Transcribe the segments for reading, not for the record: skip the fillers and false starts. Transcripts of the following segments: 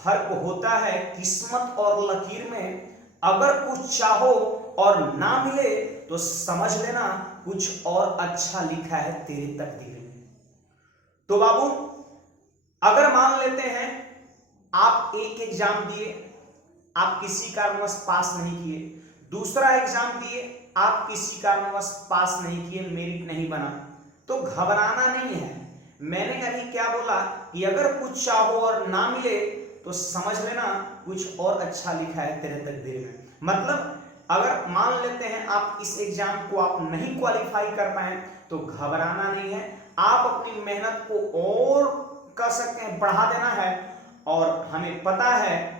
फर्क होता है किस्मत और लकीर में। अगर कुछ चाहो और ना मिले तो समझ लेना कुछ और अच्छा लिखा है तेरे तकदीर में। तो बाबू, अगर मान लेते हैं आप एक एग्जाम दिए, आप किसी कारणवश पास नहीं किए, दूसरा एग्जाम दिए, आप किसी कारणवश पास नहीं किए, मेरिट नहीं बना, तो घबराना नहीं है। मैंने अभी क्या बोला कि अगर कुछ चाहो और ना मिले तो समझ लेना कुछ और अच्छा लिखा है तेरे तकदीर में। मतलब अगर मान लेते हैं आप इस एग्जाम को आप नहीं क्वालिफाई कर पाए तो घबराना नहीं है, आप अपनी मेहनत को और कर सकते हैं, बढ़ा देना है, और हमें पता है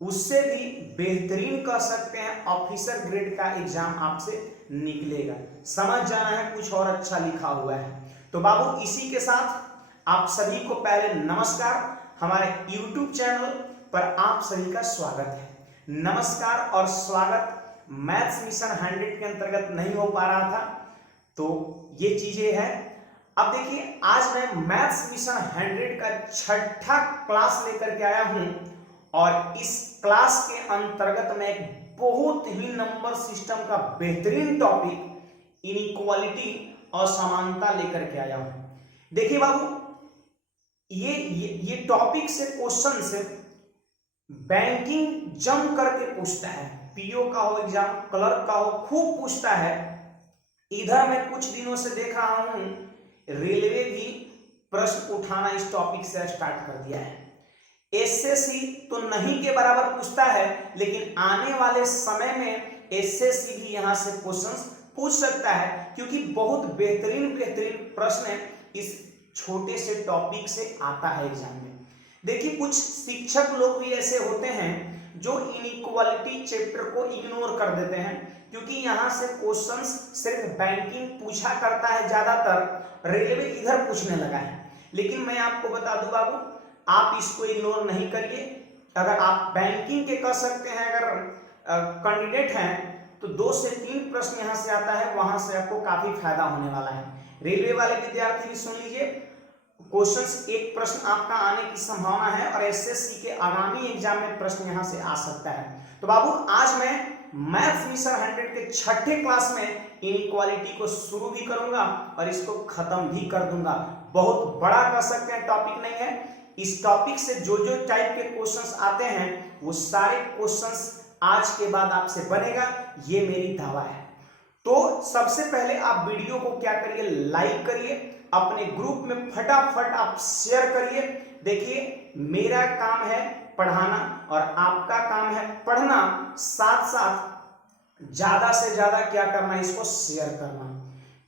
उससे भी बेहतरीन कर सकते हैं, ऑफिसर ग्रेड का एग्जाम आपसे निकलेगा। समझ जाना है कुछ और अच्छा लिखा हुआ है। तो बाबू, इसी के साथ आप सभी को पहले नमस्कार। हमारे YouTube चैनल पर आप सभी का स्वागत है। नमस्कार और स्वागत। मैथ्स मिशन 100 के अंतर्गत नहीं हो पा रहा था तो ये चीजें हैं। अब देखिए, आज मैं मैथ्स मिशन 100 का 6ठा क्लास लेकर के आया हूं, और इस क्लास के अंतर्गत मैं एक बहुत ही नंबर सिस्टम का बेहतरीन टॉपिक इनइक्वालिटी, असमानता लेकर के आया हूं। देखिए बाबू, ये टॉपिक से क्वेश्चन से बैंकिंग जम करके पूछता है, पीओ का हो एग्जाम, क्लर्क का हो, खूब पूछता है। इधर मैं कुछ दिनों से देख रहा हूं रेलवे भी प्रश्न उठाना इस टॉपिक से स्टार्ट कर दिया है। एसएससी तो नहीं के बराबर पूछता है, लेकिन आने वाले समय में एसएससी भी यहां से क्वेश्चंस पूछ सकता है, क्योंकि बहुत बेहतरीन प्रश्न इस छोटे से टॉपिक से आता है एग्जाम में। देखिए, कुछ शिक्षक लोग भी ऐसे होते हैं जो इनइक्वालिटी चैप्टर को इग्नोर कर देते हैं, क्योंकि यहां से क्वेश्चंस सिर्फ बैंकिंग पूछा करता है, ज्यादातर रेलवे इधर पूछने लगा है। लेकिन मैं आपको बता दूं बाबू, आप इसको इग्नोर नहीं करिए। अगर आप बैंकिंग के कर सकते हैं, अगर कैंडिडेट हैं, तो 2 से 3 प्रश्न यहां से आता है, वहां से आपको काफी फायदा होने वाला है। रेलवे वाले विद्यार्थी भी सुन लीजिए, क्वेश्चंस एक प्रश्न आपका आने की संभावना है, और एसएससी के आगामी एग्जाम में प्रश्न यहां से आ सकता है। तो बाबू, आज मैं मैथ्स मिशन 100 के 6ठे क्लास में इनइक्वालिटी को शुरू भी करूंगा और इसको खत्म भी कर दूंगा। बहुत बड़ा कर सकते हैं, टॉपिक नहीं है। इस टॉपिक से जो टाइप के क्वेश्चंस आते हैं वो सारे क्वेश्चंस आज के बाद आपसे बनेगा, ये मेरी दावा है। तो सबसे पहले आप वीडियो को क्या करिए, लाइक करिए, अपने ग्रुप में फटाफट आप शेयर करिए। देखिए, मेरा काम है पढ़ाना और आपका काम है पढ़ना, साथ साथ ज्यादा से ज्यादा क्या करना, इसको शेयर करना,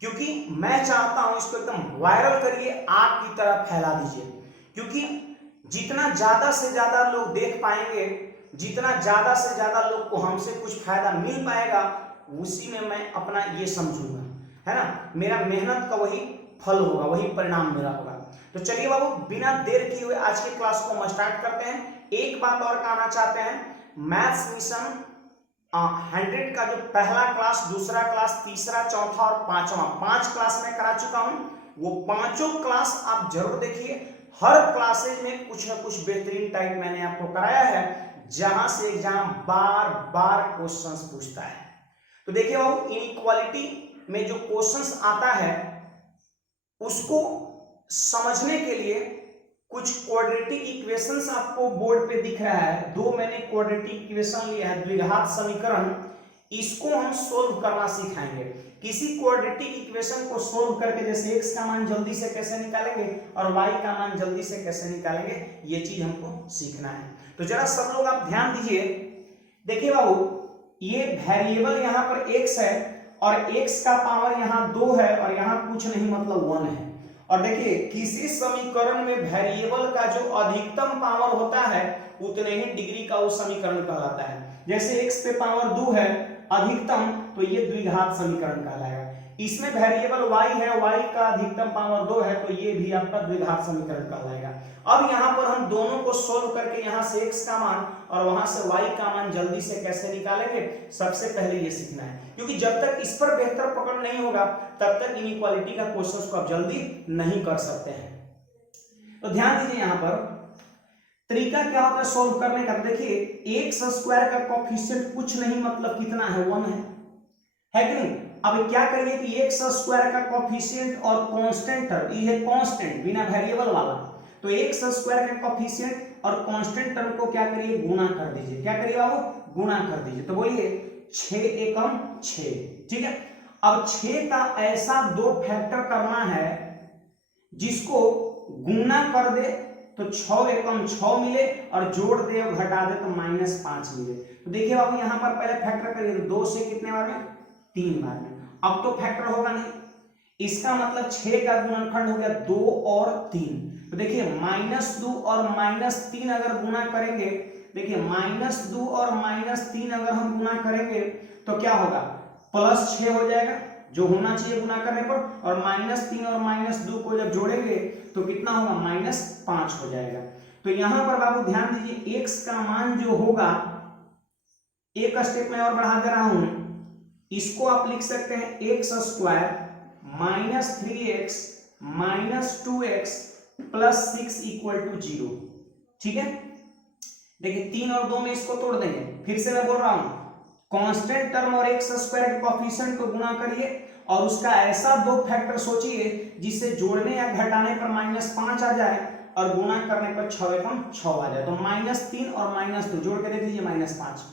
क्योंकि मैं चाहता हूं इसको एकदम वायरल करिए, आग की तरह फैला दीजिए। क्योंकि जितना ज्यादा से ज्यादा लोग देख पाएंगे, जितना ज्यादा से ज्यादा लोग को हमसे कुछ फायदा मिल पाएगा, उसी में मैं अपना ये समझूंगा, है ना। मेरा मेहनत का वही फल होगा, वही परिणाम मेरा होगा। तो चलिए बाबू, बिना देर किए हुए आज के क्लास को हम स्टार्ट करते हैं। एक बात और कहना चाहते हैं, मैथ्स मिशन 100 का जो पहला क्लास, दूसरा क्लास, तीसरा, चौथा और पांचवा, 5 क्लास में करा चुका हूं। वो पांचों क्लास आप जरूर देखिए। हर क्लासेज में कुछ ना कुछ बेहतरीन टाइप मैंने आपको कराया है, जहां से एग्जाम बार बार क्वेश्चंस पूछता है। तो देखिए बाबू, इनइक्वालिटी में जो क्वेश्चंस आता है उसको समझने के लिए कुछ क्वाड्रेटिक इक्वेशंस आपको बोर्ड पे दिख रहा है। 2 मैंने क्वाड्रेटिक इक्वेशन लिया है, द्विघात समीकरण, इसको हम सोल्व करना सिखाएंगे। किसी क्वाड्रेटिक इक्वेशन को सोल्व करके, जैसे x का मान जल्दी से कैसे निकालेंगे और y का मान जल्दी से कैसे निकालेंगे, ये चीज हमको सीखना है। तो जरा सब लोग आप ध्यान दीजिए। देखिए बाबू, ये वेरिएबल यहाँ पर x है और x का पावर यहाँ 2 है और यहाँ कुछ नहीं, मतलब 1 है। और देखिए, किसी समीकरण में वेरिएबल का जो अधिकतम पावर होता है उतने ही डिग्री का वो समीकरण कहलाता है। जैसे x पे पावर 2 है अधिकतम, तो ये द्विघात समीकरण कहलाएगा। इसमें वेरिएबल y है, y का अधिकतम पावर 2 है, तो ये भी आपका द्विघात समीकरण कहलाएगा। अब यहाँ पर हम दोनों को सोल्व करके यहाँ से x का मान और वहां से y का मान जल्दी से कैसे निकालेंगे, सबसे पहले ये सीखना है। क्योंकि जब तक इस पर बेहतर पकड़ नहीं होगा तब तक इनइक्वालिटी का क्वेश्चन को आप जल्दी नहीं कर सकते हैं। तो ध्यान दीजिए, यहाँ पर तरीका क्या होता है सोल्व करने का? देखिए एक्स स्क्वायर का कोफिशिएंट कुछ नहीं मतलब कितना है, 1 है कि नहीं? अब क्या करिए कि एक्स स्क्वायर का कोफिशिएंट और कांस्टेंट टर्म, ये है कांस्टेंट बिना वेरिएबल वाला, तो एक्स स्क्वायर का कोफिशिएंट और कांस्टेंट टर्म को क्या करिए, गुणा कर दीजिए। क्या करिए बाबू? गुणा कर दीजिए। तो बोलिए 6 एकम 6, ठीक है। अब 6 का ऐसा दो फैक्टर करना है जिसको गुणा कर दे तो 6 एकम 6 मिले और जोड़ दे और घटा दे तो -5 मिले। तो देखिए बाबू यहाँ पर पहले फैक्टर करिए, 2 से कितने बार में? 3 बार में। अब तो फैक्टर होगा नहीं, इसका मतलब 6 का गुणनखंड हो गया 2 और 3। तो देखिए -2 और -3 अगर गुणा करेंगे, देखिए -2 और -3 अगर हम गुणा करेंगे तो क्या होगा? +6 हो जाएगा जो होना चाहिए गुणा करने पर, और -3 और -2 को जब जोड़ेंगे तो कितना होगा? -5 हो जाएगा। तो यहां पर बाबू ध्यान दीजिए, x का मान जो होगा, एक स्टेप में और बढ़ा दे रहा हूं, इसको आप लिख सकते हैं एक्स स्क्वायर -3x -2x +6 = 0, ठीक है। देखिए 3 और 2 में इसको तोड़ देंगे, फिर से मैं बोल रहा हूं, कांस्टेंट टर्म और एक्स स्क्वायर के कोफिशिएंट को गुणा करिए और उसका ऐसा दो फैक्टर सोचिए जिसे जोड़ने या घटाने पर -5 आ जाए और गुणा करने पर 6 एकम 6 आ जाए। तो -3 और -2 जोड़ के देख लीजिए -5।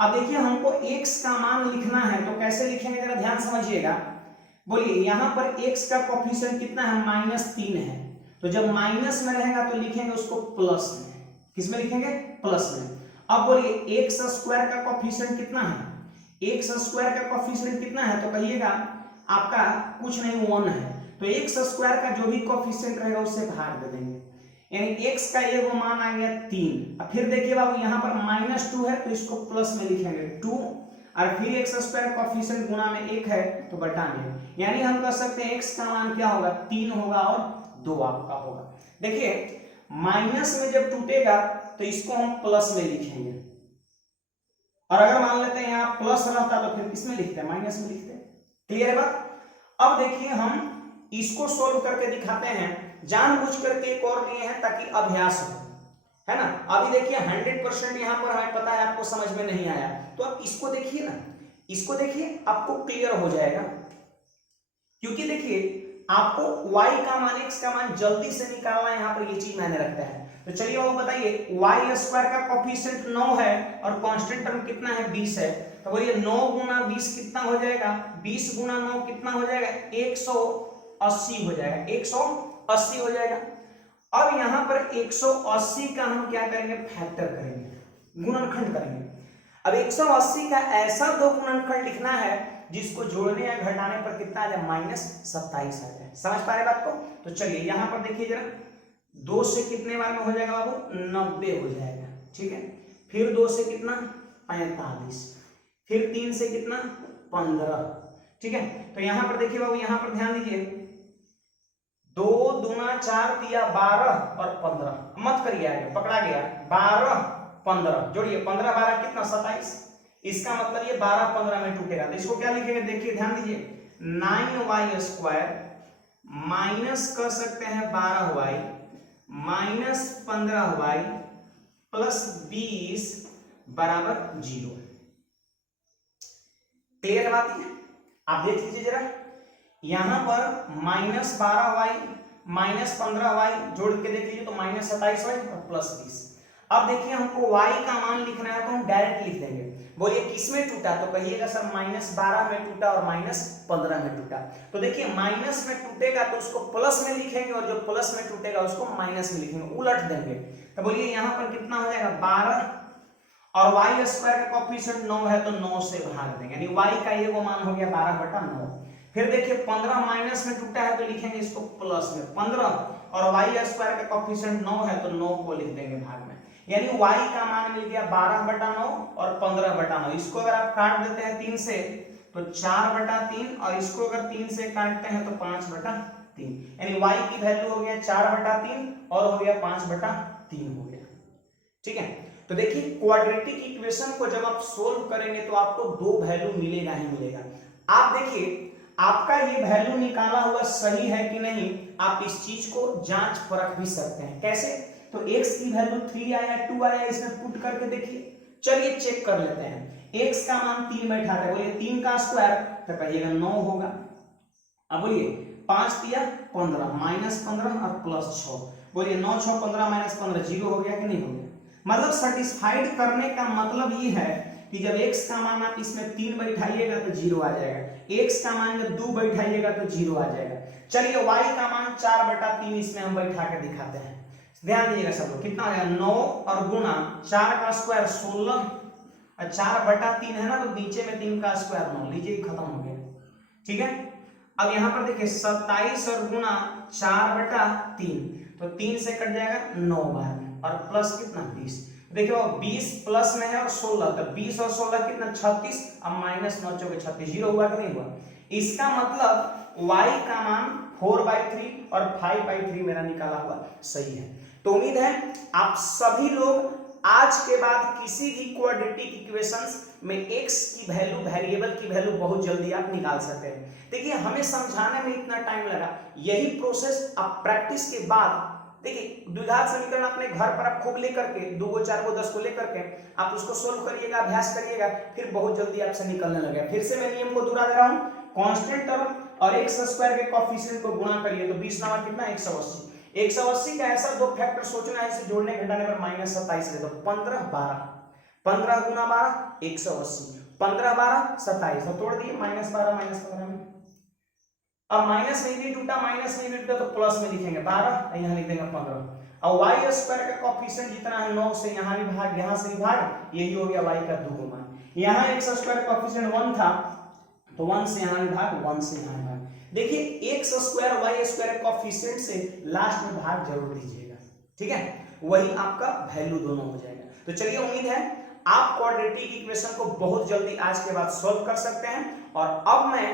अब देखिए हमको x का मान लिखना है, तो कैसे लिखेंगे जरा ध्यान समझिएगा। बोलिए यहाँ पर x का कोफिशिएंट कितना है? -3 है। तो जब माइनस में रहेगा तो लिखेंगे उसको प्लस में। किसमें लिखेंगे? प्लस में। अब बोलिए एक्स स्क्वायर का कोफिशिएंट कितना है? एक्स स्क्वायर का कोफिशिएंट कितना है? तो कहिएगा आपका कुछ नहीं 1 है। तो एक्स स्क्वायर का जो भी कोफिशिएंट रहेगा उससे भाग दे देंगे, यानी x का ये वो मान आ गया 3। अब फिर देखिए बाबू यहाँ पर -2 है तो इसको प्लस में लिखेंगे 2, और फिर एक्स स्क्वायर कोफिशिएंट गुणा में 1 है तो बटा में, यानी हम कह सकते हैं x का मान क्या होगा? 3 होगा और 2 आपका होगा। देखिए माइनस में जब टूटेगा तो इसको हम प्लस में लिखेंगे, और अगर मान लेते हैं यहाँ प्लस रहता तो फिर किसमें लिखते हैं? माइनस में लिखते हैं। क्लियर है बात? अब देखिए हम इसको सोल्व करके दिखाते हैं, जानबूझ करके एक और लिए हैं ताकि अभ्यास हो, है ना। अभी देखिए 100% यहाँ पर हमें पता है आपको समझ में नहीं आया, तो आप इसको देखिए ना, इसको देखिए आपको क्लियर हो जाएगा। क्योंकि देखिए आपको y का मान x का मान जल्दी से निकालना है, यहाँ पर ये चीज मैंने रखा है। तो चलिए वो बताइए y स्क्वायर का कोफिशिएंट 9 है और कांस्टेंट टर्म कितना है? 20 है। तो बोलिए 9 गुना 20 कितना हो जाएगा? 20 गुना 9 कितना हो जाएगा? 180 हो जाएगा, 180 हो जाएगा। अब यहाँ पर 180 का हम क्या करेंगे? फैक्टर करेंगे, गुणनखंड करेंगे। अब 180 का ऐसा दो गुणनखंड लिखना है जिसको जोड़ने या घटाने पर कितना आ जाए? -27 आ जाए। समझ पा रहे बात को? तो चलिए यहाँ पर देखिए जरा, 2 से कितने बार में हो जाएगा बाबू? 90 हो जाएगा, ठीक है। फिर 2 से कितना? 45, फिर 3 से कितना? 15, ठीक है। तो यहाँ पर देखिए बाबू, यहाँ पर ध्यान दीजिए, 2 दूना 4 दिया 12 और 15, मत करिए आगे, पकड़ा गया। 12 15 जोड़िए, 15 12 कितना? 27। इसका मतलब ये 12 15 में टूटेगा। तो इसको क्या लिखेंगे? देखिए ध्यान दीजिए, 9y स्क्वायर माइनस कर सकते हैं 12y माइनस 15y प्लस 20 बराबर 0। क्लियर बात है? आप देख लीजिए जरा, यहां पर -12y माइनस 15y जोड़ के देख लीजिए तो -27y और प्लस 20। अब देखिए हमको y का मान लिखना है तो हम डायरेक्ट लिख देंगे। बोलिए किसमें टूटा? तो कहिएगा सर -12 में टूटा और -15 में टूटा। तो देखिए माइनस में टूटेगा तो उसको प्लस में लिखेंगे और जो प्लस में टूटेगा उसको माइनस में लिखेंगे, उलट देंगे। तो बोलिए यहाँ पर कितना हो जाएगा? 12, और y स्क्वायर का कोफिशिएंट 9 है तो 9 से भाग देंगे, यानी y का ये वो मान हो गया 12/9। फिर देखिए 15 माइनस में टूटा है तो लिखेंगे इसको प्लस में 15, और y स्क्वायर का कोफिशिएंट 9 है तो 9 को लिख देंगे भाग में, यानी y का मान मिल गया 12/9 और 15/9। इसको अगर आप काट देते हैं 3 से तो 4/3, और इसको अगर 3 से काटते हैं तो 5/3, यानी y की वैल्यू हो गया 4/3 और हो गया 5/3 हो गया, ठीक है। तो देखिए क्वाड्रेटिक इक्वेशन को जब आप सोल्व करेंगे तो आपको दो वैल्यू मिलेगा ही मिलेगा। आप देखिए आपका ये वैल्यू निकाला हुआ सही है कि नहीं, आप इस चीज को जांच परख भी सकते हैं। कैसे? तो x की वैल्यू 3 आया 2 आया, इसमें पुट करके देखिए। चलिए चेक कर लेते हैं। x का मान 3 बैठा था, बोलिए 3 का स्क्वायर तो कहिएगा 9 होगा। अब बोलिए 5 दिया 15 माइनस 15 और प्लस 6, बोलिए 9 6 15 माइनस 15 जीरो हो गया कि नहीं हो गया। मतलब सेटिस्फाइड करने का मतलब ये है कि जब x का मान आप इसमें 3 बैठाइएगा तो जीरो आ जाएगा, x का मान जब 2 बैठाइएगा तो जीरो आ जाएगा। चलिए y का मान 4/3 इसमें हम बैठा के दिखाते हैं। ध्यान दीजिएगा सब लोग, कितना हो गया 9 और गुना 4 का स्क्वायर 16 और 4/3 है ना, तो नीचे में 3 का स्क्वायर 9, लीजिए खत्म हो गया। ठीक है, अब यहाँ पर देखिए 27 और गुना 4/3, तो 3 से कट जाएगा 9 बार में और प्लस कितना 20। देखिए 20 प्लस में है और 16, तो 20 और 16 कितना 36, अब माइनस 9 चौके 36, जीरो हुआ कि नहीं हुआ। इसका मतलब y का मान 4/3 और 5/3 मेरा निकाला हुआ सही है। तो उम्मीद है आप सभी लोग आज के बाद किसी भी क्वाड्रेटिक इक्वेशंस में x की वैल्यू, वेरिएबल की वैल्यू बहुत जल्दी आप निकाल सकते हैं। देखिए हमें समझाने में इतना टाइम लगा, यही प्रोसेस आप प्रैक्टिस के बाद देखिए द्विघात समीकरण अपने घर पर आप खूब लेकर के 2 को 4 को 10 को लेकर के आप उसको सोल्व करिएगा, अभ्यास करिएगा, फिर बहुत जल्दी आपसे निकलने लगेगा। फिर से मैं नियम को दोहरा दे रहा हूं, कांस्टेंट टर्म और x स्क्वायर के कोएफिशिएंट को गुणा करिए तो 20 नवा कितना 180। 180 का ऐसा दो फैक्टर सोचना है, इसे जोड़ने घटाने पर -27 ले दो, 15 12, 15 गुना 12 180, 15 12 27, तो तोड़ दिए -12 -15 में। अब माइनस में भी टूटा, माइनस में भी टूटा, तो प्लस में लिखेंगे 12, यहाँ लिख देंगे 15। और y स्क्वायर का कोएफिशिएंट जितना है 9 से यहाँ भी भाग, यहाँ से भी भाग, यही हो गया y का दुगुना। यहाँ x स्क्वायर का कोएफिशिएंट 1 था, तो 1 से यहाँ भी भाग, 1 से यहाँ भी भाग। देखिए x square y square coefficient से लास्ट में भाग जरूर दीजिएगा, ठीक है, वही आपका वैल्यू दोनों हो जाएगा। तो चलिए उम्मीद है आप क्वाड्रेटिक इक्वेशन को बहुत जल्दी आज के बाद सॉल्व कर सकते हैं। और अब मैं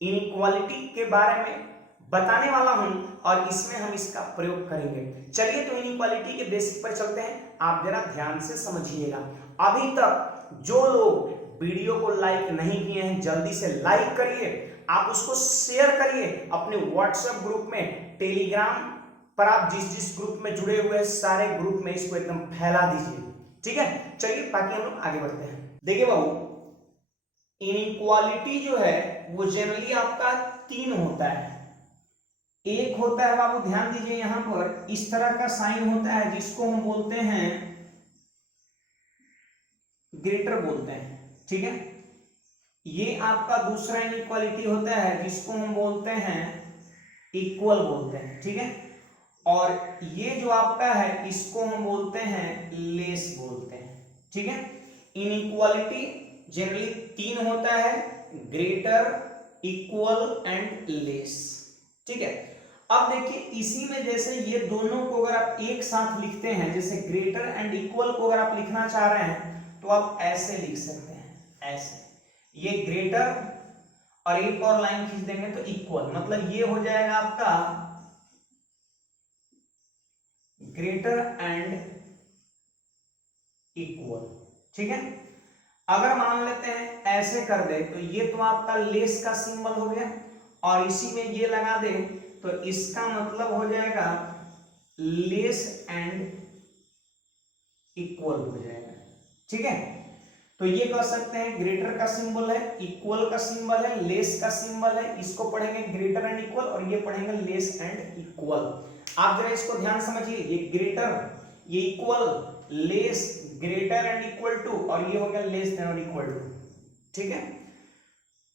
इनइक्वालिटी के बारे में बताने वाला हूं और इसमें हम इसका प्रयोग करेंगे। चलिए तो इनइक्वालिटी के बेसिक पर चलते हैं, आप जरा ध्यान से समझिएगा। अभी तक जो लोग वीडियो को लाइक नहीं किए हैं जल्दी से लाइक करिए, आप उसको शेयर करिए अपने व्हाट्सएप ग्रुप में, टेलीग्राम पर आप जिस जिस ग्रुप में जुड़े हुए हैं सारे ग्रुप में इसको एकदम फैला दीजिए, ठीक है। चलिए बाकी हम लोग आगे बढ़ते हैं। देखिए बाबू, इनइक्वालिटी जो है वो जनरली आपका 3 होता है। एक होता है बाबू, ध्यान दीजिए यहां पर इस तरह का साइन होता है जिसको हम बोलते हैं ग्रेटर बोलते हैं, ठीक है। ये आपका दूसरा इनइक्वालिटी होता है जिसको हम बोलते हैं इक्वल बोलते हैं, ठीक है। और ये जो आपका है इसको हम बोलते हैं लेस बोलते हैं, ठीक है। इनइक्वालिटी जनरली 3 होता है, ग्रेटर, इक्वल एंड लेस, ठीक है। अब देखिए इसी में जैसे ये दोनों को अगर आप एक साथ लिखते हैं, जैसे ग्रेटर एंड इक्वल को अगर आप लिखना चाह रहे हैं तो आप ऐसे लिख सकते हैं, ऐसे, ये ग्रेटर और एक और लाइन खींच देंगे तो इक्वल, मतलब ये हो जाएगा आपका ग्रेटर एंड इक्वल, ठीक है। अगर मान लेते हैं ऐसे कर दे तो ये तो आपका लेस का सिंबल हो गया और इसी में ये लगा दे तो इसका मतलब हो जाएगा लेस एंड इक्वल हो जाएगा, ठीक है। तो ये कह सकते हैं ग्रेटर का सिंबल है, इक्वल का सिंबल है, लेस का सिंबल है, इसको पढ़ेंगे ग्रेटर एंड इक्वल और ये पढ़ेंगे लेस एंड इक्वल। आप जरा इसको ध्यान समझिए, ये ग्रेटर, ये equal, less, greater and equal to, और ये हो गया लेस देन और इक्वल टू, ठीक है।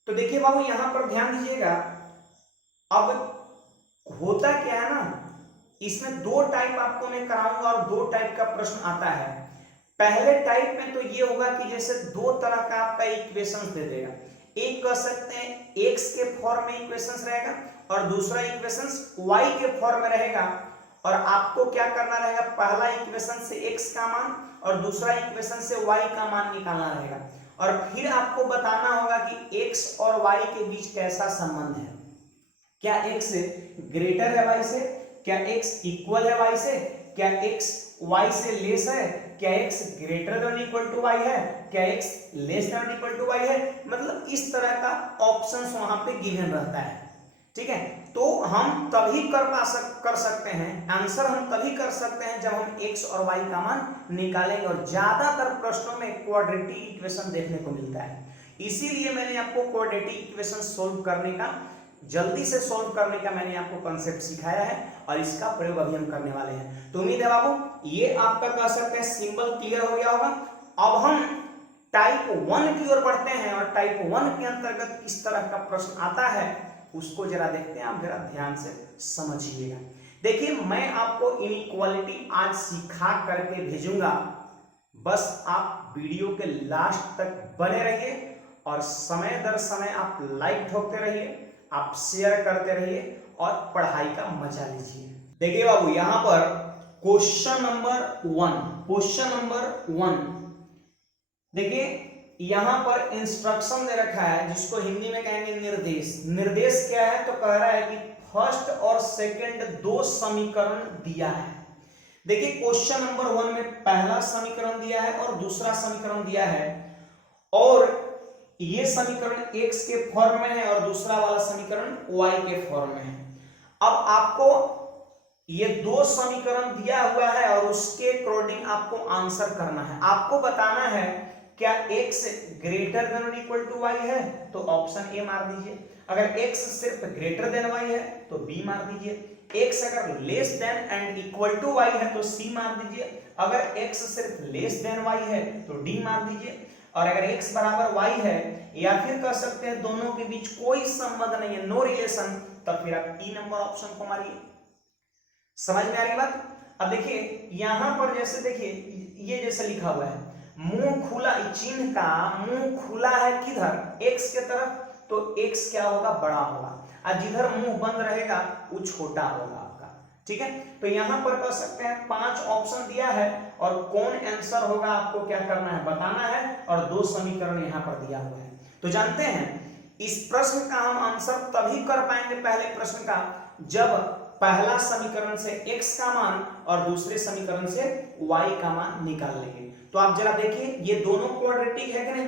तो देखिए बाबू यहां पर ध्यान दीजिएगा, अब होता क्या है ना, इसमें 2 टाइप आपको मैं कराऊंगा और 2 टाइप का प्रश्न आता है। पहले टाइप में तो ये होगा कि जैसे 2 तरह का आपका इक्वेशंस दे देगा, एक कह सकते हैं x के फॉर्म में इक्वेशंस रहेगा और दूसरा इक्वेशंस y के फॉर्म में रहेगा। और आपको क्या करना रहेगा, पहला इक्वेशन से x का मान और दूसरा इक्वेशन से y का मान निकालना रहेगा और फिर आपको बताना होगा कि x और y के बीच कैसा संबंध है। क्या x ग्रेटर है y से, क्या x इक्वल है y से, क्या x y से लेस है, क्या x greater than equal to y है, क्या x less than equal to y है। मतलब इस तरह का ऑप्शंस वहां पे गिवन रहता है, ठीक है। तो हम तभी कर सकते हैं, आंसर हम तभी कर सकते हैं जब हम x और y का मान निकालेंगे, और ज्यादातर प्रश्नों में क्वाड्रेटिक इक्वेशन देखने को मिलता है। इसीलिए मैंने आपको क्वाड्रेटिक इक्वेशन सोल्व करने का, जल्दी से सोल्व करने का मैंने आपको कंसेप्ट सिखाया है, और इसका प्रयोग अभी हम करने वाले हैं। तो उम्मीद है बाबू ये आपका कह सकते हैं सिंबल क्लियर हो गया होगा। अब हम टाइप 1 की ओर बढ़ते हैं, और टाइप 1 के अंतर्गत किस तरह का प्रश्न आता है उसको जरा देखते हैं, आप जरा ध्यान से समझिएगा। देखिए मैं आपको इनइक्वालिटी आज सिखा करके भेजूंगा, बस आप वीडियो के लास्ट तक बने रहिए, और समय दर समय आप लाइक ठोकते रहिए, आप शेयर करते रहिए, और पढ़ाई का मजा लीजिए। देखिए बाबू यहां पर क्वेश्चन नंबर 1 देखिए यहां पर इंस्ट्रक्शन दे रखा है, जिसको हिंदी में कहेंगे निर्देश। निर्देश क्या है, तो कह रहा है कि फर्स्ट और सेकंड दो समीकरण दिया है। देखिए क्वेश्चन नंबर 1 में पहला समीकरण दिया है और दूसरा समीकरण दिया है, और ये समीकरण x के फॉर्म में है और दूसरा वाला समीकरण y के फॉर्म में है। अब आपको ये दो समीकरण दिया हुआ है और उसके अकॉर्डिंग आपको आंसर करना है। आपको बताना है क्या x ग्रेटर देन और इक्वल टू y है, तो ऑप्शन ए मार दीजिए। अगर x सिर्फ ग्रेटर देन y है तो b मार दीजिए। x अगर less than and equal to y है तो c मार दीजिए। अगर x सिर्फ लेस देन y है तो d मार दीजिए। और अगर x बराबर y है, या फिर कह सकते हैं दोनों के बीच कोई संबंध नहीं है, नो रिलेशन, तब फिर आप टी नंबर ऑप्शन को मारिए। समझ में आ रही बात? अब देखिए यहां पर जैसे देखिए ये जैसे लिखा हुआ है मुंह खुला, चिन्ह का मुंह खुला है किधर, x के तरफ, तो x क्या होगा, बड़ा होगा, और जिधर मुंह बंद रहेगा वो छोटा होगा आपका। ठीक है, तो यहां पर कह सकते हैं 5 ऑप्शन दिया है, और कौन आंसर होगा आपको क्या करना है, बताना है, और दो समीकरण यहां पर दिया हुआ है। तो जानते हैं इस प्रश्न का हम आंसर तभी कर पाएंगे, पहले प्रश्न का, जब पहला समीकरण से x का मान और दूसरे समीकरण से y का मान निकाल लेंगे। तो आप जरा देखिए ये दोनों क्वाड्रेटिक है कि नहीं।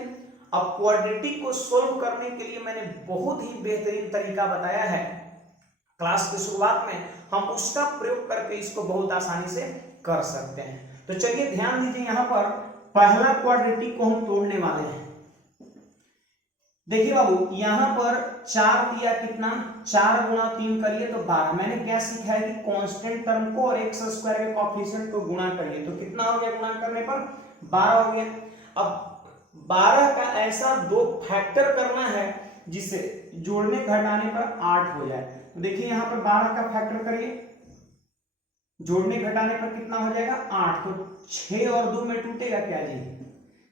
अब क्वाड्रेटिक को सोल्व करने के लिए मैंने बहुत ही बेहतरीन तरीका बताया है क्लास की शुरुआत में, हम उसका प्रयोग करके इसको बहुत आसानी से कर सकते हैं। तो चलिए ध्यान दीजिए, यहां पर पहला क्वाड्रेटिक को हम तोड़ने वाले हैं। देखिए बाबू यहां पर 4 दिया, कितना, 4 गुणा 3 करिए तो 12। मैंने क्या सीखा है कि कांस्टेंट टर्म को और x स्क्वायर के कोएफिशिएंट को गुणा करिए, तो कितना हो गया गुणा करने पर, 12 हो गया। अब 12 का ऐसा दो फैक्टर करना है जिसे जोड़ने घटाने पर 8 हो जाए। तो देखिए यहां पर 12 का फैक्टर करिए, जोड़ने घटाने पर कितना हो जाएगा, 8। तो 6 और 2 में टूटेगा क्या जी,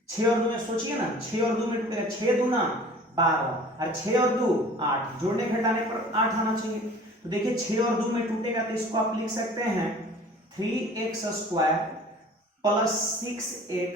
6 और 2 में सोचिए ना, 6 और 2 में टूटेगा, 6 दूना 12 और 6 और 2 8, जोड़ने घटाने पर 8 आना चाहिए। तो देखिए 6 और 2 में टूटेगा, तो इसको आप लिख सकते हैं 3x square plus 6x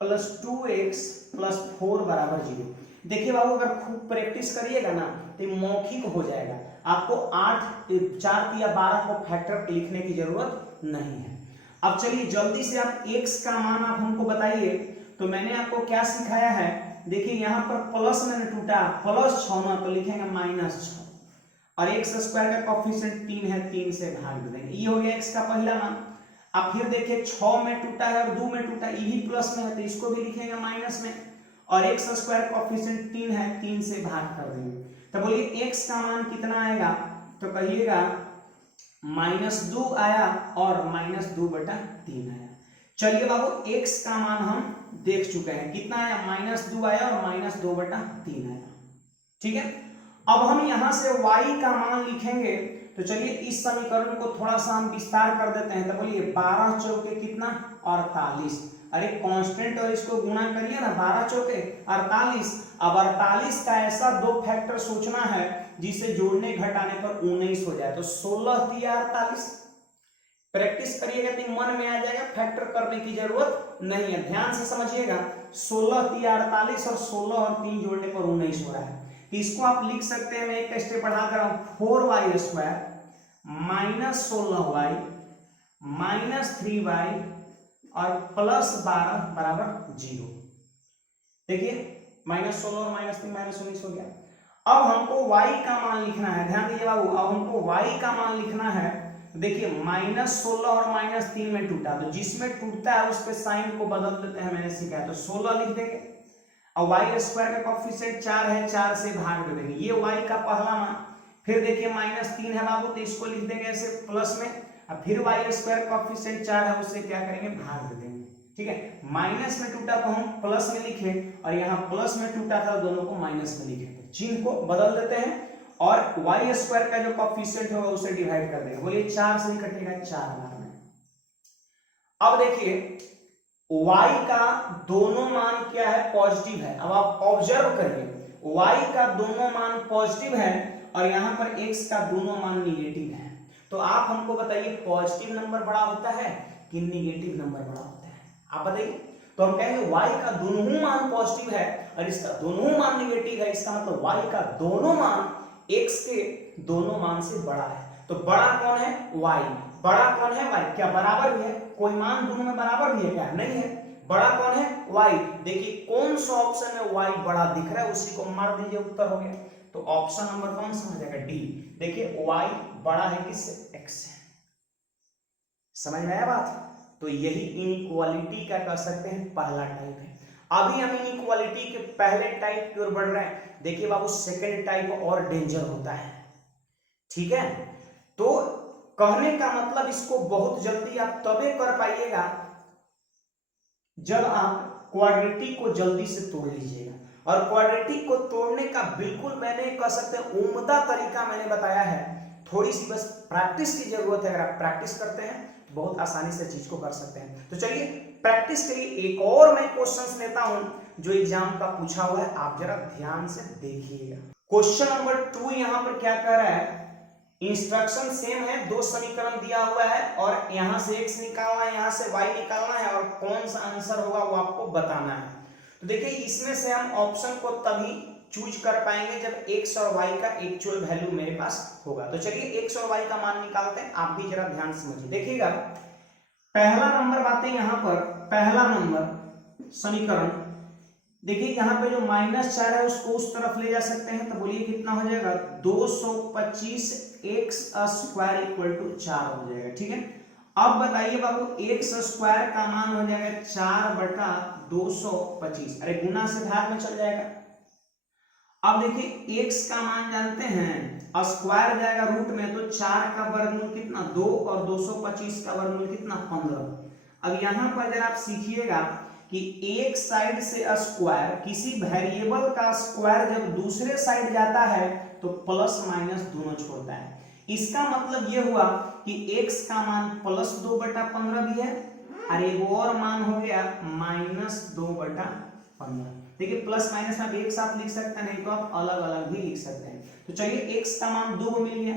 plus 2x plus 4 बराबर 0। देखिए बाबू अगर खूब प्रैक्टिस करिएगा ना तो मौखिक हो जाएगा, आपको 8 4 या 12 को फैक्टर लिखने की जरूरत नहीं है। अब चलिए जल्दी से आप x का मान आप हमको बताइए। तो मैंने आपको क्या सिखाया है, देखिए यहाँ पर प्लस में टूटा, प्लस 6 ना, तो लिखेंगे -6, और x स्क्वायर का कोएफिशिएंट 3 है, 3 से भाग देंगे, ये हो गया x का पहला मान। अब फिर देखिए 6 में टूटा है और 2 में टूटा, ये भी प्लस में है, तो इसको भी लिखेंगे माइनस में, और x स्क्वायर कोएफिशिएंट 3 है, 3 से भाग कर देंगे। तो बोलिए x का मान कितना आएगा, तो कहिएगा -2 आया और -2/3 आया। चलिए बाबू x का मान हम देख चुके हैं, कितना आया, -2 आया और -2/3 आया। ठीक है, अब हम यहां से y का मान लिखेंगे। तो चलिए इस समीकरण को थोड़ा सा हम विस्तार कर देते हैं। तो बोलिए 12 चौके कितना, 48। अरे कांस्टेंट और इसको गुणा करिए ना, 12 चौके 48। अब 48 का ऐसा दो फैक्टर सोचना है जिसे जोड़ने घटाने पर 19 हो जाए। तो 16 दिया 48, प्रैक्टिस करिएगा तो मन में आ जाएगा, फैक्टर करने की जरूरत नहीं है। ध्यान से समझिएगा, 16 दिया 48 और 16 और 3 जोड़ने पर 19 हो रहा है। तो इसको आप लिख सकते हैं, मैं एक स्टेप बढ़ा कर 4y स्क्वायर -16y -3y और +12 बराबर 0। देखिए -16 और -3 -19 हो गया। अब हमको y का मान लिखना है, ध्यान दीजिए बाबू, अब हमको y का मान लिखना है। देखिए -16 और -3 में टूटा, तो जिसमें टूटता है उस पे साइन को बदल देते हैं, मैंने सीखा है। तो 16 लिख देंगे और वाई स्क्वायर का कोएफिशिएंट 4 है, 4 से भाग दे देंगे, ये y का पहला मान। फिर देखिए -3 है बाबू, तो इसको लिख देंगे ऐसे प्लस में, और फिर वाई स्क्वायर का कोएफिशिएंट 4 है, उससे क्या करेंगे, भाग दे देंगे। ठीक है, माइनस में टूटा तो हम प्लस में लिखे, और यहाँ प्लस में टूटा था, दोनों को माइनस में लिखे। चिन्ह को बदल देते हैं और वाई स्क्वायर का जो कोएफिशिएंट होगा उसे डिवाइड कर देंगे। बोलिए 4 से ही कटेगा, 4 बार में। अब देखिए y का दोनों मान क्या है, पॉजिटिव है। अब आप ऑब्जर्व करिए, y का दोनों मान पॉजिटिव है और यहाँ पर x का दोनों मान निगेटिव है। तो आप हमको बताइए पॉजिटिव नंबर बड़ा होता है कि निगेटिव नंबर बड़ा होता है, आप बताइए। तो हम कहेंगे y का दोनों मान पॉजिटिव है और इसका दोनों मान निगेटिव है, इसका मतलब y का दोनों मान x के दोनों मान से बड़ा है। तो बड़ा कौन है, y। बड़ा कौन है, y। क्या बराबर भी है, कोई मान दोनों में बराबर भी है क्या, नहीं है। बड़ा कौन है, y। देखिए कौन सा ऑप्शन में y बड़ा दिख रहा है, उसी को मार दीजिए, उत्तर हो गया। तो ऑप्शन नंबर कौन सा हो जाएगा, डी। देखिए y बड़ा है किससे, x से। समझ में आया बात। तो यही इनइक्वालिटी का कह सकते हैं पहला टाइप है। अभी हम इनइक्वालिटी के पहले टाइप की ओर बढ़ रहे हैं। देखिए बाबू सेकंड टाइप और डेंजर होता है, ठीक है। तो कहने का मतलब इसको बहुत जल्दी आप तबे कर पाइएगा जब आप क्वाड्रेटिक को जल्दी से तोड़ लीजिएगा। और क्वाड्रेटिक को तोड़ने का बिल्कुल मैंने कह सकते हैं उम्दा तरीका मैंने बताया है। थोड़ी सी बस प्रैक्टिस की जरूरत है। अगर आप प्रैक्टिस करते हैं तो बहुत आसानी से चीज को कर सकते हैं। तो चलिए प्रैक्टिस के लिए एक और मैं क्वेश्चंस लेता हूं जो एग्जाम का पूछा हुआ है, आप जरा ध्यान से देखिएगा। क्वेश्चन नंबर 2 यहां पर क्या कह रहा है, इंस्ट्रक्शन सेम है, दो समीकरण दिया हुआ है और यहां से x निकालना है, यहां से y निकालना है और कौन सा आंसर होगा वो आपको बताना है। तो देखिए इसमें से हम ऑप्शन को तभी चूज कर पाएंगे जब x और y का एक्चुअल वैल्यू मेरे पास होगा। तो चलिए x और y का मान निकालते हैं, आप भी जरा ध्यान से समझिए। देखिएगा पहला नंबर बातें यहां पर, पहला नंबर समीकरण, देखिए यहाँ पे जो -4 है उसको उस तरफ ले जा सकते हैं। तो बोलिए कितना हो जाएगा, 225 x स्क्वायर इक्वल टू 4 हो जाएगा, ठीक है। अब बताइए बाबू x स्क्वायर का मान हो जाएगा 4/225, अरे गुना से भाग में चल जाएगा। अब देखिए x का मान जानते हैं, स्क्वायर जाएगा रूट में, तो 4 का वर्गमूल कितना, 2 और 225 का वर्गमूल कितना, 15। अब यहाँ पर जरा आप सीखिएगा कि एक साइड से स्क्वायर, किसी वेरिएबल का स्क्वायर जब दूसरे साइड जाता है तो प्लस माइनस दोनों छोड़ता है। इसका मतलब यह हुआ कि x का मान +2/15 भी है और एक और मान हो गया -2/15। देखिए प्लस माइनस आप एक साथ लिख सकते हैं, नहीं तो आप अलग अलग भी लिख सकते हैं। तो चलिए x का मान 2 मिल गया।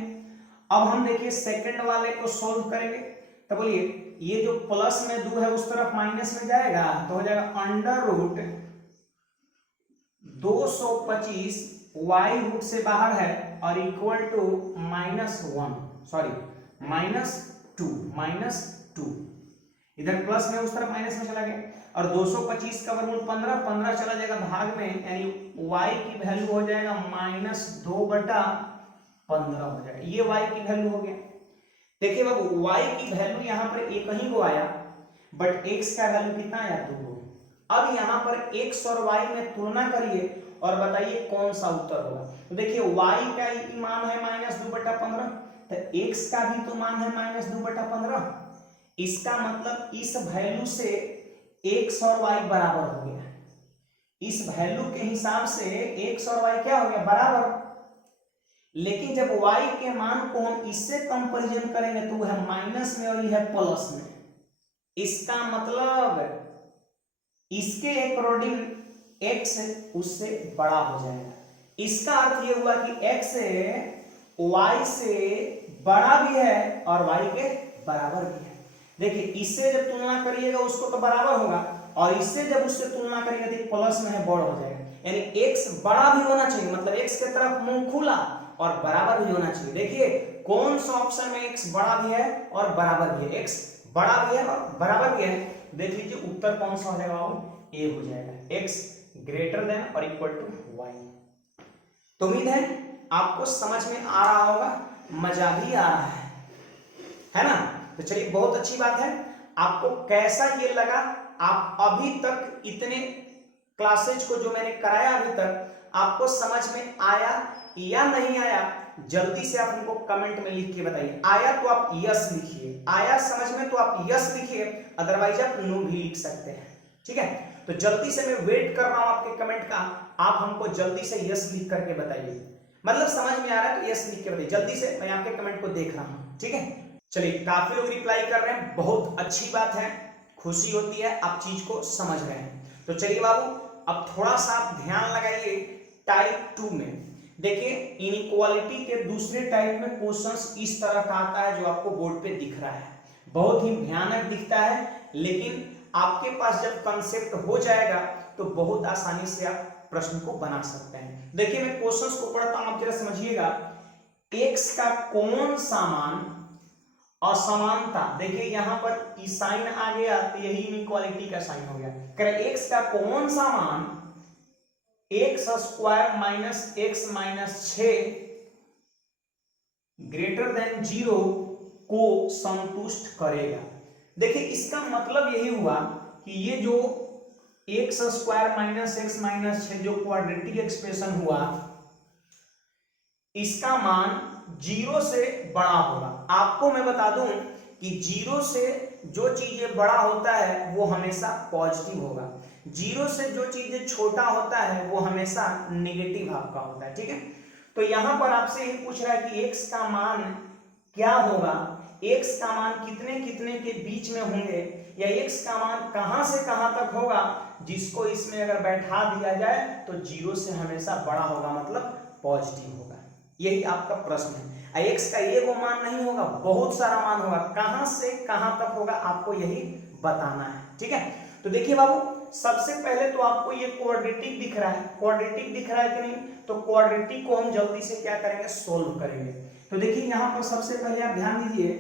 अब हम देखिए सेकंड वाले को सोल्व करेंगे। तो बोलिए ये जो प्लस में 2 है उस तरफ माइनस में जाएगा, तो हो जाएगा √225 y रूट से बाहर है और इक्वल टू -2 इधर प्लस में उस तरफ माइनस में चला गया और 225 का वर्गमूल 15 चला जाएगा भाग में, यानी y की वैल्यू हो जाएगा -2/15 हो जाएगा। ये y की वैल्यू हो गया। देखिए बाबू y की वैल्यू यहाँ पर एक ही को आया, बट x का वैल्यू कितना आया, 2। अब यहाँ पर x और y में तुलना करिए और बताइए कौन सा उत्तर होगा। तो देखिए y का मान है -2/15, तो x का भी तो मान है -2/15। इसका मतलब इस वैल्यू से x और y बराबर हो गया। इस वैल्यू के हिसाब से x और y क्या हो गया, बराबर। लेकिन जब y के मान को हम इससे कंपैरिजन करेंगे तो वह माइनस में और यह है प्लस में। इसका मतलब इसके अकॉर्डिंग x उससे बड़ा हो जाएगा। इसका अर्थ यह हुआ कि x y से बड़ा भी है और y के बराबर भी है। देखिए इससे जब तुलना करिएगा उसको तो बराबर होगा और इससे जब उससे तुलना करेंगे तो प्लस में है, बड़ा हो जाएगा। यानी x बड़ा भी होना चाहिए, मतलब x के तरफ मुंह खुला और बराबर भी होना चाहिए। देखिए कौन सा ऑप्शन में x बड़ा भी है और बराबर भी है, x बड़ा भी है और बराबर भी है। देख लीजिए उत्तर कौन सा हो जाएगा, ए हो जाएगा, x ग्रेटर देन और इक्वल टू y। तो उम्मीद है आपको समझ में आ रहा होगा, मजा भी आ रहा है ना। तो चलिए बहुत अच्छी बात है। आपको कैसा ये लगा, आप अभी तक इतने क्लासेज को जो मैंने कराया अभी तक आपको समझ में आया या नहीं आया, जल्दी से आप हमको कमेंट में लिख के बताइए। आया तो आप यस लिखिए, आया समझ में तो आप यस लिखिए, अदरवाइज आप नो भी लिख सकते हैं, ठीक है। तो जल्दी से मैं वेट कर रहा हूं आपके कमेंट का, आप हमको जल्दी से यस लिख करके बताइए, मतलब समझ में आ रहा है तो यस लिख के बताइए जल्दी से, मैं आपके कमेंट को देख रहा हूं, ठीक है। चलिए काफी लोग रिप्लाई कर रहे हैं, बहुत अच्छी बात है, खुशी होती है आप चीज को समझ रहे हैं। तो चलिए बाबू अब थोड़ा सा आप ध्यान लगाइए टाइप 2 में। देखिए इनइक्वालिटी के दूसरे टाइप में क्वेश्चंस इस तरह का आता है जो आपको बोर्ड पे दिख रहा है, बहुत ही भयानक दिखता है, लेकिन आपके पास जब कंसेप्ट हो जाएगा तो बहुत आसानी से आप प्रश्न को बना सकते हैं। देखिए मैं क्वेश्चंस को पढ़ता हूं, आप जरा समझिएगा। एक्स का कौन सा मान असमानता, देखिए यहां पर ई साइन आ गया तो यही इनइक्वालिटी का साइन हो गया। करें एक्स का कौन सा मान x square minus x minus 6 greater than 0 को संतुष्ट करेगा। देखिए इसका मतलब यही हुआ कि ये जो x square minus x minus 6 जो क्वाड्रेटिक एक्सप्रेशन हुआ, इसका मान 0 से बड़ा होगा। आपको मैं बता दूं कि 0 से जो चीजें बड़ा होता है वो हमेशा पॉजिटिव होगा, 0 से जो चीजें छोटा होता है वो हमेशा नेगेटिव आपका होता है, ठीक है। तो यहां पर आपसे ये पूछ रहा है कि x का मान क्या होगा, x का मान कितने कितने के बीच में होंगे, या x का मान कहां से कहां तक होगा, जिसको इसमें अगर बैठा दिया जाए तो 0 से हमेशा बड़ा होगा, मतलब पॉजिटिव होगा। यही आपका प्रश्न है। x का ये वो मान नहीं होगा, बहुत सारा मान होगा, कहां से कहां तक होगा आपको यही बताना है, ठीक है। तो देखिए बाबू सबसे पहले तो आपको ये क्वाड्रेटिक दिख रहा है, क्वाड्रेटिक दिख रहा है कि नहीं, तो क्वाड्रेटिक को हम जल्दी से क्या करेंगे, सोल्व करेंगे। तो देखिए यहां पर सबसे पहले आप ध्यान दीजिए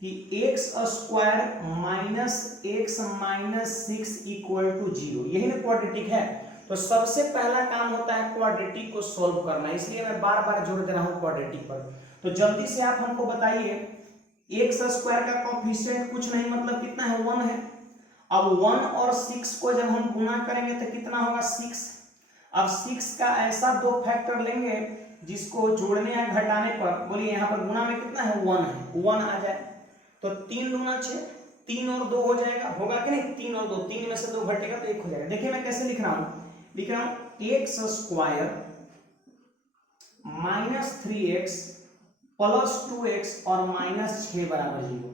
कि x square minus x minus 6 equal to 0, यही ना क्वाड्रेटिक है। तो सबसे पहला काम होता है क्वाड्रेटिक को सोल्व करना, इसलिए मैं बार बार जोर दे रहा हूं क्वाड्रेटिक पर। तो जल्दी से आप हमको बताइए, एक्स स्क्वायर का कोएफिशिएंट कुछ नहीं मतलब कितना है, 1 है। अब 1 और 6 को जब हम गुना करेंगे तो कितना होगा, 6। अब 6 का ऐसा दो फैक्टर लेंगे जिसको जोड़ने या घटाने पर, बोलिए यहाँ पर गुना में कितना है, 1 है, 1 आ जाए तो 3 दूना 6, 3 और 2 हो जाएगा, होगा कि नहीं, 3 और 2, 3 में से 2 घटेगा तो 1 हो जाएगा। देखिए मैं कैसे लिख रहा हूं x square minus 3x plus 2x और माइनस 6 बराबर 0।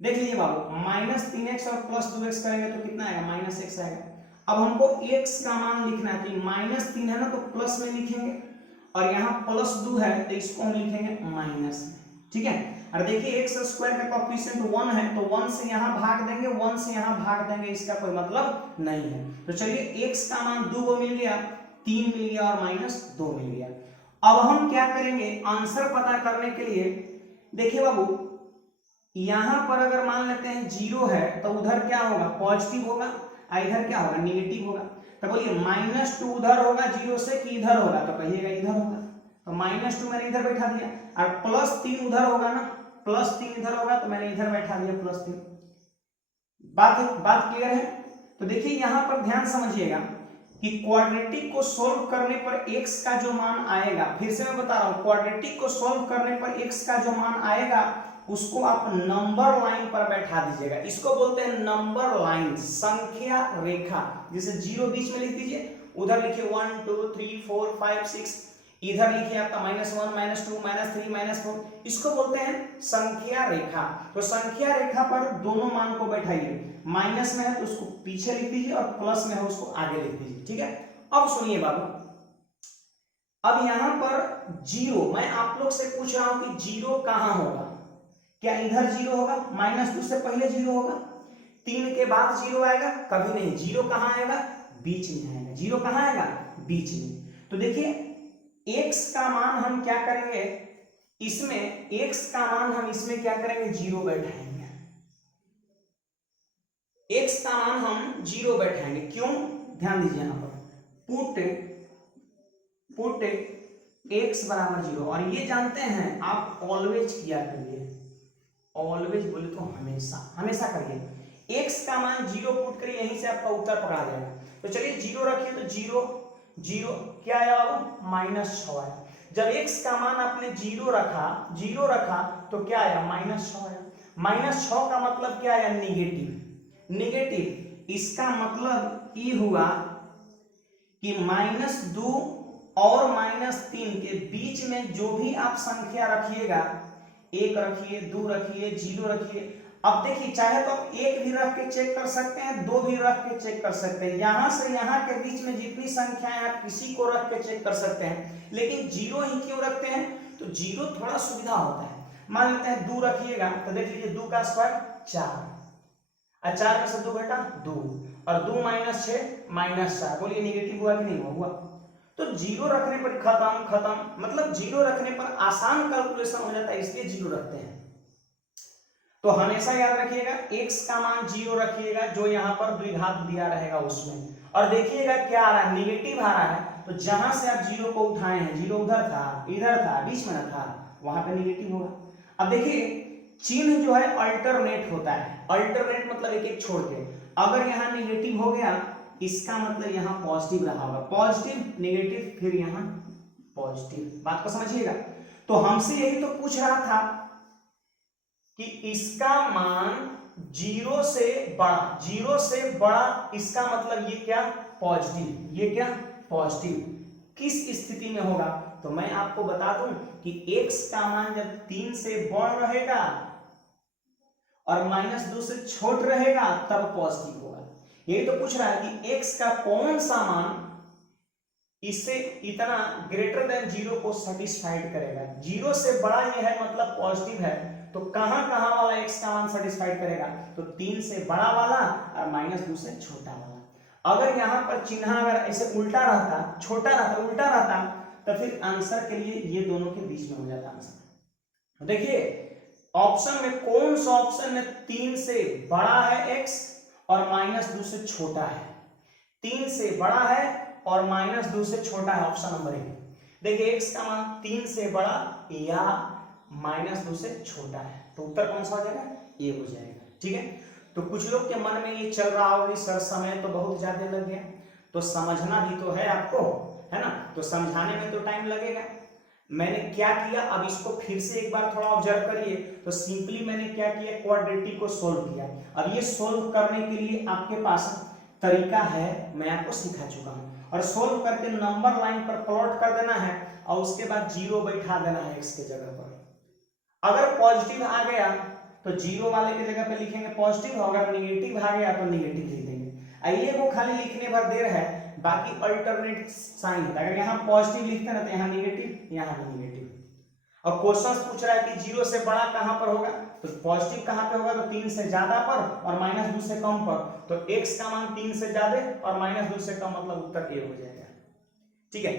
देख लीजिए बाबू माइनस 3x और प्लस 2x करेंगे तो कितना आएगा, माइनस x आएगा। अब हमको x का मान लिखना है, तो माइनस 3 है ना तो प्लस में लिखेंगे, और यहाँ प्लस 2 है तो इसको हम लिखेंगे माइनस में, ठीक है। और देखिए एक्स स्क्वायर का कोएफिशिएंट 1 है तो 1 से यहाँ भाग देंगे, 1 से यहाँ भाग देंगे, इसका कोई मतलब नहीं है। तो चलिए x का मान 2 मिल गया, 3 मिल गया और माइनस 2 मिल गया। अब हम क्या करेंगे आंसर पता करने के लिए, देखिए बाबू यहां पर अगर मान लेते हैं 0 है तो उधर क्या होगा, पॉजिटिव होगा, और इधर क्या होगा, नेगेटिव होगा। तो बोलिए -2 उधर होगा 0 से कि इधर होगा, तो कहिएगा इधर होगा, तो -2 मैंने इधर बैठा दिया, और +3 उधर होगा ना, +3 इधर होगा तो मैंने इधर बैठा दिया +3। बात क्लियर है। तो देखिए यहां पर ध्यान समझिएगा कि क्वाड्रेटिक को सोल्व करने पर x का जो मान आएगा, फिर से मैं बता रहा हूं, क्वाड्रेटिक को सोल्व करने पर x का जो मान आएगा उसको आप नंबर लाइन पर बैठा दीजिएगा, इसको बोलते हैं नंबर लाइन, संख्या रेखा। जैसे 0 बीच में लिख दीजिए, उधर लिखिए 1 2 3 4 5 6, इधर लिखिए आपका -1 -2 -3 -4, इसको बोलते हैं संख्या रेखा। तो संख्या रेखा पर दोनों मान को बैठाइए, माइनस में है तो उसको पीछे लिख दीजिए और प्लस में है उसको आगे लिख दीजिए, ठीक है। अब सुनिए बाबू, अब यहां पर 0, मैं आप लोग से पूछ रहा हूं कि 0 कहां होगा, क्या इधर 0 होगा, -2 से पहले 0 होगा, 3 के बाद 0 आएगा, कभी नहीं। 0 कहां आएगा, बीच में आएगा, 0 कहां आएगा, बीच में। तो देखिए x का मान हम क्या करेंगे, इसमें x का मान हम इसमें क्या करेंगे, 0 बैठाएंगे, x का मान हम 0 बैठाएंगे, क्यों, ध्यान दीजिए यहां पर पुट x बराबर 0, और ये जानते हैं आप ऑलवेज किया करिए, ऑलवेज बोले तो हमेशा, हमेशा करिए। x का मान 0 पुट करिए, यहीं से आपका उत्तर पकड़ा जाएगा। तो चलिए 0 रखिए, तो 0 0 क्या आया बाबू, -6 आया। जब x का मान आपने 0 रखा तो क्या आया, -6 आया। -6 का मतलब क्या आया, निगेटिव, निगेटिव। इसका मतलब ये हुआ कि -2 और -3 के बीच में जो भी आप संख्या रखिएगा, 1 रखिए, 2 रखिए, 0 रखिए। अब देखिए, चाहे तो आप 1 भी रख के चेक कर सकते हैं, 2 भी रख के चेक कर सकते हैं, यहां से यहां के बीच में जितनी संख्याएं आप किसी को रख के चेक कर सकते हैं, लेकिन 0 ही क्यों रखते हैं, तो 0 थोड़ा सुविधा होता है। मान लेते हैं 2 रखिएगा, तो देख लीजिए 2 का स्क्वायर 4, और 4 में से 2 घटा 2, और 2 - 6 -4, बोलिए निगेटिव हुआ कि नहीं हुआ। तो 0 रखने पर खत्म खत्म, मतलब 0 रखने पर आसान कैलकुलेशन हो जाता है, इसलिए 0 रखते हैं। तो हमेशा याद रखिएगा x का मान 0 रखिएगा, जो यहाँ पर द्विघात दिया रहेगा उसमें, और देखिएगा क्या आ रहा है, निगेटिव आ रहा है, तो जहां से आप 0 को उठाए हैं, 0 उधर था, इधर था, बीच में था, वहां पे निगेटिव होगा। अब देखिए, चिन्ह जो है अल्टरनेट होता है, अल्टरनेट मतलब एक एक छोड़ के। अगर यहाँ निगेटिव हो गया, इसका मतलब यहाँ पॉजिटिव रहा होगा, पॉजिटिव निगेटिव फिर यहाँ पॉजिटिव, बात को समझिएगा। तो हमसे यही तो पूछ रहा था कि इसका मान 0 से बड़ा, 0 से बड़ा, इसका मतलब ये क्या, पॉजिटिव, ये क्या पॉजिटिव, किस स्थिति में होगा, तो मैं आपको बता दूं कि x का मान जब 3 से बड़ रहेगा और -2 से छोट रहेगा तब पॉजिटिव होगा। यही तो पूछ रहा है कि x का कौन सा मान इससे इतना ग्रेटर देन 0 को सेटिस्फाइड करेगा। 0 से बड़ा ये है मतलब पॉजिटिव है, तो कहां कहां वाला x का मान सेटिस्फाइड करेगा, तो 3 से बड़ा वाला और -2 से छोटा वाला। अगर यहां पर चिन्ह अगर ऐसे उल्टा रहता, छोटा रहता, उल्टा रहता, तो फिर आंसर के लिए ये दोनों के बीच में हो जाता आंसर। देखिए ऑप्शन में कौन सा ऑप्शन में 3 से बड़ा है x और -2 से छोटा है, 3 से बड़ा है और -2 से छोटा है, ऑप्शन नंबर 1। देखिए x का मान 3 से बड़ा या -2 से छोटा है, तो उत्तर कौन सा हो जाएगा, ये हो जाएगा। ठीक है, तो कुछ लोग के मन में ये चल रहा होगा सर समय तो बहुत ज्यादा लग गया, तो समझना भी तो है आपको, है ना, तो समझाने में तो टाइम लगेगा। मैंने क्या किया, अब इसको फिर से एक बार थोड़ा ऑब्जर्व करिए। तो सिंपली मैंने क्या किया, क्वाड्रेटिक को सोल्व किया। अब ये सोल्व करने के लिए आपके पास तरीका है, मैं आपको सिखा चुका हूं, और सोल्व करके नंबर लाइन पर प्लॉट कर देना है, और उसके बाद 0 बैठा देना है x के जगह पर। अगर पॉजिटिव आ गया तो 0 वाले के जगह पे लिखेंगे पॉजिटिव, अगर निगेटिव आ गया तो निगेटिव लिख देंगे। ये वो खाली लिखने भर देर है, बाकी अल्टरनेट साइन होता है। अगर यहाँ पॉजिटिव लिखते हैं तो यहाँ निगेटिव, यहाँ भी निगेटिव। और क्वेश्चन पूछ रहा है कि 0 से बड़ा कहां पर होगा, तो पॉजिटिव कहां पे होगा, तो 3 से ज्यादा पर और -2 से कम पर, तो x का मान 3 से ज्यादा और -2 से कम, मतलब उत्तर ए हो जाएगा। ठीक है,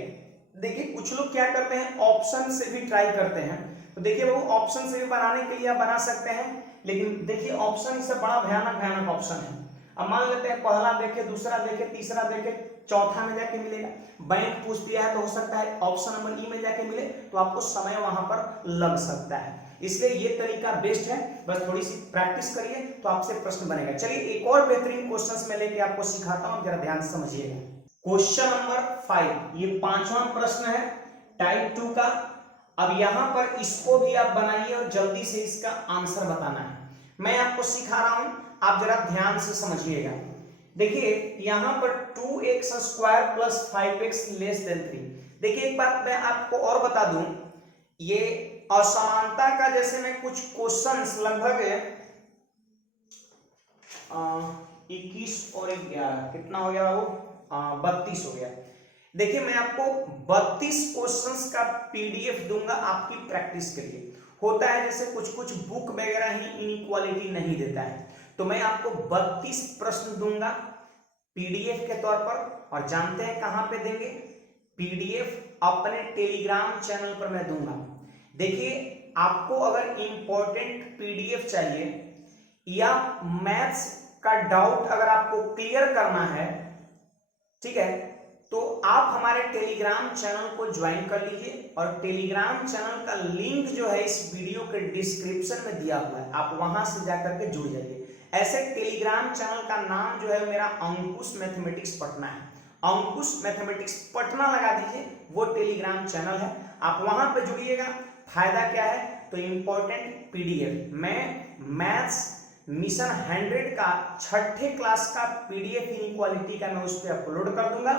देखिए कुछ लोग क्या करते हैं, ऑप्शन से भी ट्राई करते हैं। तो देखिए वो ऑप्शन से भी बनाने के लिए आप बना सकते हैं, लेकिन देखिए ऑप्शन इससे बड़ा भयानक भयानक ऑप्शन है। अब मान लेते हैं पहला देखे, दूसरा देखे, तीसरा देखे, चौथा में जाके मिलेगा। बैंक पूछ दिया है तो हो सकता है ऑप्शन नंबर ई में जाके मिले, तो आपको समय वहां पर लग सकता है। इसलिए ये तरीका बेस्ट है, बस थोड़ी सी प्रैक्टिस करिए तो आपसे प्रश्न बनेगा। चलिए एक और बेहतरीन क्वेश्चन में लेके आपको सिखाता हूं, जरा ध्यान से समझिएगा। क्वेश्चन नंबर 5, ये 5वां प्रश्न है टाइप 2 का। अब यहां पर इसको भी आप बनाइए और जल्दी से इसका आंसर बताना है। मैं आपको सिखा रहा हूं, आप जरा ध्यान से समझिएगा। देखिए यहां पर 2x square plus 5x less than 3। देखिए एक बात मैं आपको और बता दूं, ये असमानता का जैसे मैं कुछ क्वेश्चंस लगभग 21 और 11 कितना हो गया वो, 32 हो गया। देखिए मैं आपको 32 क्वेश्चंस का पीडीएफ दूंगा आपकी प्रैक्टिस के लिए। होता है जैसे कुछ कुछ बुक वगैरह ही इनइक्वालिटी नहीं देता है, तो मैं आपको 32 प्रश्न दूंगा पीडीएफ के तौर पर। और जानते हैं कहां पे देंगे, पीडीएफ अपने टेलीग्राम चैनल पर मैं दूंगा। देखिए आपको अगर इंपॉर्टेंट पीडीएफ चाहिए या मैथ्स का डाउट अगर आपको क्लियर करना है, ठीक है, तो आप हमारे टेलीग्राम चैनल को ज्वाइन कर लीजिए और टेलीग्राम चैनल का लिंक जो है इस वीडियो के डिस्क्रिप्शन में दिया हुआ है, आप वहां से जाकर के जुड़ जाइए। ऐसे टेलीग्राम चैनल का नाम जो है मेरा अंकुश मैथमेटिक्स पटना है, अंकुश मैथमेटिक्स पटना लगा दीजिए, वो टेलीग्राम चैनल है, आप वहां पे जुड़िएगा। फायदा क्या है, तो इंपॉर्टेंट पीडीएफ, मैं मैथ्स मिशन 100 का 6ठे क्लास का पीडीएफ इनइक्वालिटी का मैं उस पर अपलोड कर दूंगा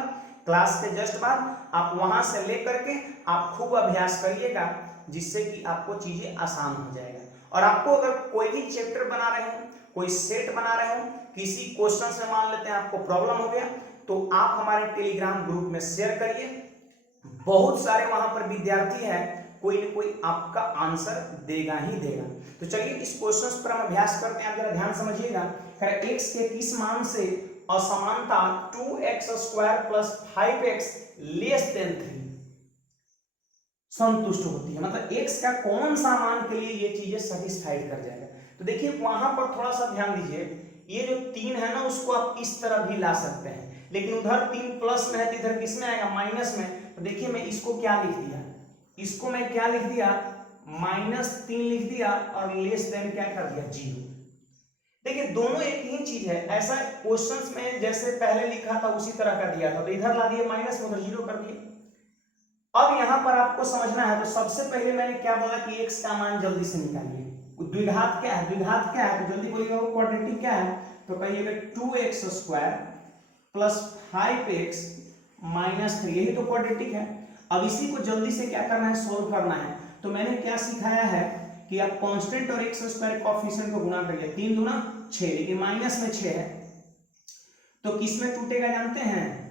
क्लास के जस्ट बाद। आप वहां से लेकर के आप खूब अभ्यास करिएगा, जिससे कि आपको चीजें आसान हो जाएगा। और आपको अगर कोई भी चैप्टर बना रहे हो, कोई सेट बना रहे हो, किसी क्वेश्चन से मान लेते हैं आपको प्रॉब्लम हो गया, तो आप हमारे टेलीग्राम ग्रुप में शेयर करिए। बहुत सारे वहां पर विद्यार्थी हैं, कोई न कोई आपका आंसर देगा ही देगा। तो चलिए इस क्वेश्चन पर हम अभ्यास करते हैं, आप जरा ध्यान समझिएगा। x के किस मान से असमानता 2x² + 5x <3 संतुष्ट होती है, मतलब x का कौन सा मान के लिए ये चीजें सेटिस्फाइड कर जाएगा। तो देखिए वहां पर थोड़ा सा ध्यान दीजिए, ये जो 3 है ना, उसको आप इस तरह भी ला सकते हैं, लेकिन उधर 3 प्लस में है तो इधर किस में आएगा, माइनस में। तो देखिए मैं इसको क्या लिख दिया, इसको मैं क्या लिख दिया, -3 लिख दिया और लेस देन क्या कर दिया, 0। देखिए दोनों एक ही चीज है, ऐसा क्वेश्चंस में जैसे पहले लिखा था उसी तरह का दिया था, तो इधर ला दिए माइनस में, उधर 0 कर दिए। अब यहां पर आपको समझना है, तो सबसे पहले मैंने क्या बोला कि x का मान जल्दी से निकालिए। द्विघात क्या है, द्विघात क्या है, तो जल्दी बोलिएगा, वो क्वाड्रेटिक क्या है, तो कहिएगा 2x² + 5x - 3, यही तो क्वाड्रेटिक है। अब इसी को जल्दी से क्या करना है, सोल्व करना है। तो मैंने क्या सिखाया है कि आप कांस्टेंट और x² कोएफिशिएंट को गुणा करिए, 3 दूना 6, लेकिन माइनस में 6 है तो किस में टूटेगा जानते हैं,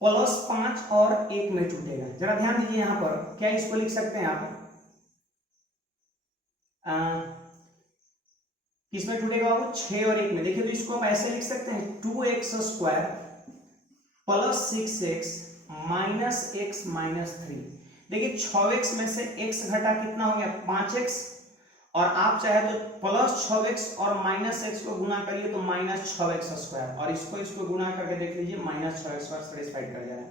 +5 और 1 में टूटेगा। जरा ध्यान दीजिए यहां पर, क्या इसको लिख सकते हैं आप, किस में टूटेगा वो, 6 और 1 में। देखिए तो इसको आप ऐसे लिख सकते हैं, 2x² + 6x - x - 3। देखिए 6x में से x घटा कितना हो गया, 5x, और आप चाहे तो +6x और -x को गुना करिए तो -6x², और इसको गुना करके देख लीजिए, -6x² सेटिस्फाइड कर जा रहा है।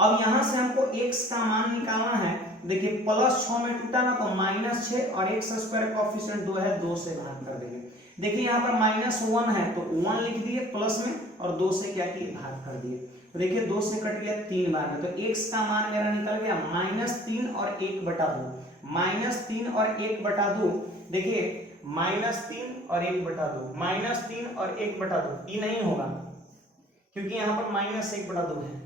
अब यहां से हमको x का मान निकालना है। देखिए +6 में टूटा ना, तो -6 और x² कोएफिशिएंट 2 है, 2 से भाग कर देंगे। देखिए यहाँ पर -1 है तो 1 लिख दिए प्लस में, और 2 से क्या किए, भाग कर दिए। तो देखिए 2 से कट गया 3 बार में, तो x का मान मेरा निकल गया -3 और 1/2, -3 और 1/2। देखिए -3 और 1/2, -3 और 1/2, ये नहीं होगा क्योंकि यहाँ पर -1/2 है,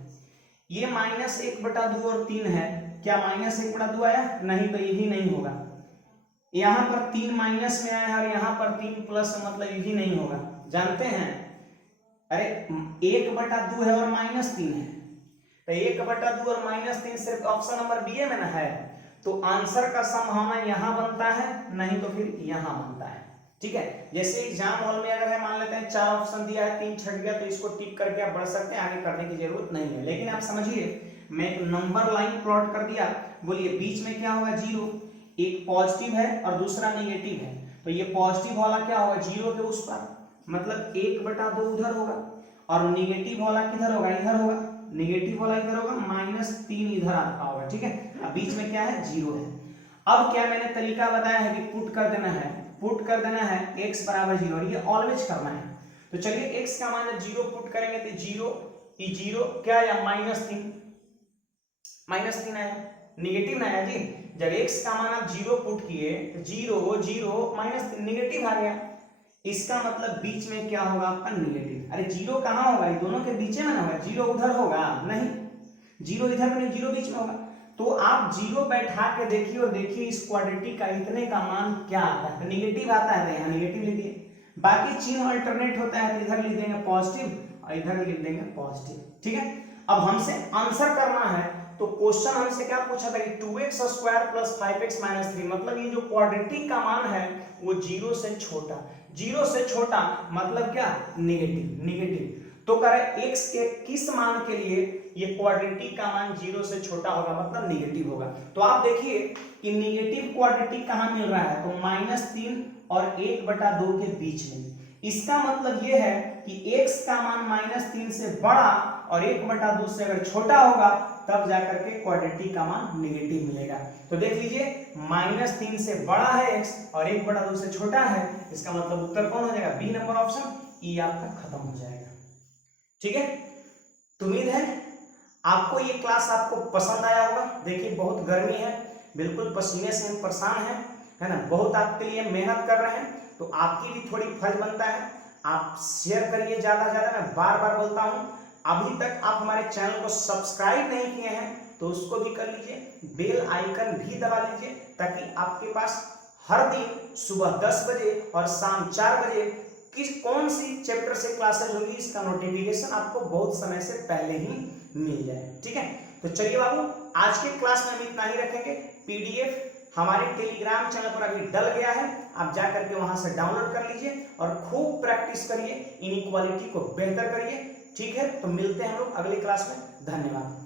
ये -1/2 और 3 है, क्या -1/2 आया, नहीं, तो ये भी नहीं होगा। यहाँ पर 3 माइनस में आया है और यहाँ पर 3 प्लस, मतलब ये भी नहीं होगा। जानते हैं, अरे 1/2 है और -3 है, तो 1/2 और -3 सिर्फ ऑप्शन नंबर बी में ना है, तो आंसर का संभावना यहाँ बनता है, नहीं तो फिर यहाँ बनता है। ठीक है, जैसे एग्जाम हॉल में अगर है, मान लेते हैं 4 ऑप्शन दिया है, 3 छट गया, तो इसको टिक करके आप बढ़ सकते हैं, आगे करने की जरूरत नहीं है। लेकिन आप समझिए, मैं एक नंबर लाइन प्लॉट कर दिया, बोलिए बीच में क्या होगा, 0, एक पॉजिटिव है और दूसरा नेगेटिव है, तो ये पॉजिटिव वाला क्या होगा, 0 के उस पर, मतलब 1/2 उधर होगा, और नेगेटिव वाला किधर होगा, इधर होगा, नेगेटिव वाला इधर होगा, -3 इधर आता होगा। ठीक है, अब बीच में क्या है, 0 है। अब क्या मैंने तरीका बताया है कि पुट कर देना है, पुट कर देना है x = 0, और ये ऑलवेज करना है। तो चलिए x का मान जब 0 पुट करेंगे तो 0, ये 0 क्या आया, -3 आया, नेगेटिव ना आया जी। जब x का मान आप 0 पुट किए तो 0 0 -3 नेगेटिव आ गया, इसका मतलब बीच में क्या होगा, आपका नेगेटिव। अरे 0 कहाँ होगा, ये दोनों के बीच में ना होगा, 0 उधर होगा, नहीं 0 इधर नहीं, 0 बीच में होगा। तो आप 0 बैठा के देखिए और देखिए इस क्वाड्रेटिक का इतने का मान क्या आता है, नेगेटिव आता है, तो यहाँ नेगेटिव लिख दिए, बाकी चिन्ह अल्टरनेट होता है, तो इधर लिख देंगे पॉजिटिव और इधर लिख देंगे पॉजिटिव। ठीक है, अब हमसे आंसर करना है, तो क्वेश्चन हमसे क्या पूछा था कि 2x² + 5x - 3, मतलब ये जो क्वाड्रेटिक का मान है वो 0 से छोटा, 0 से छोटा मतलब क्या, नेगेटिव, नेगेटिव। तो कह रहे x के किस मान के लिए ये क्वाड्रेटिक का मान 0 से छोटा होगा, मतलब नेगेटिव होगा। तो आप देखिए कि नेगेटिव क्वाड्रेटिक कहाँ मिल रहा है, तो -3 और 1/2 के बीच में। इसका मतलब ये है कि x का मान -3 से बड़ा और 1/2 से अगर छोटा होगा तब जाकर के क्वाड्रेटिक का मान नेगेटिव मिलेगा। तो देख लीजिए -3 से बड़ा है x और 1/2 से छोटा है, इसका मतलब उत्तर कौन हो जाएगा? बी नंबर ऑप्शन, ई आपका खत्म हो जाएगा। ठीक है, तो उम्मीद है आपको ये क्लास आपको पसंद आया होगा। देखिए बहुत गर्मी है, बिल्कुल पसीने से हम परेशान हैं, है ना, बहुत आपके लिए मेहनत कर रहे हैं, तो आपकी भी थोड़ी फर्ज बनता है आप शेयर करिए ज्यादा से ज्यादा। मैं बार बार बोलता हूं, अभी तक आप हमारे चैनल को सब्सक्राइब नहीं किए हैं तो उसको भी कर लीजिए, बेल आइकन भी दबा लीजिए, ताकि आपके पास हर दिन सुबह 10 बजे और शाम 4 बजे कौन सी चैप्टर से क्लासेस होगी इसका नोटिफिकेशन आपको बहुत समय से पहले ही मिल जाए। ठीक है, तो चलिए बाबू, आज के क्लास में हम इतना ही रखेंगे। पीडीएफ हमारे टेलीग्राम चैनल पर अभी डल गया है, आप जाकर के वहां से डाउनलोड कर लीजिए और खूब प्रैक्टिस करिए, इनइक्वालिटी को बेहतर करिए। ठीक है, तो मिलते हैं हम लोग अगली क्लास में। धन्यवाद।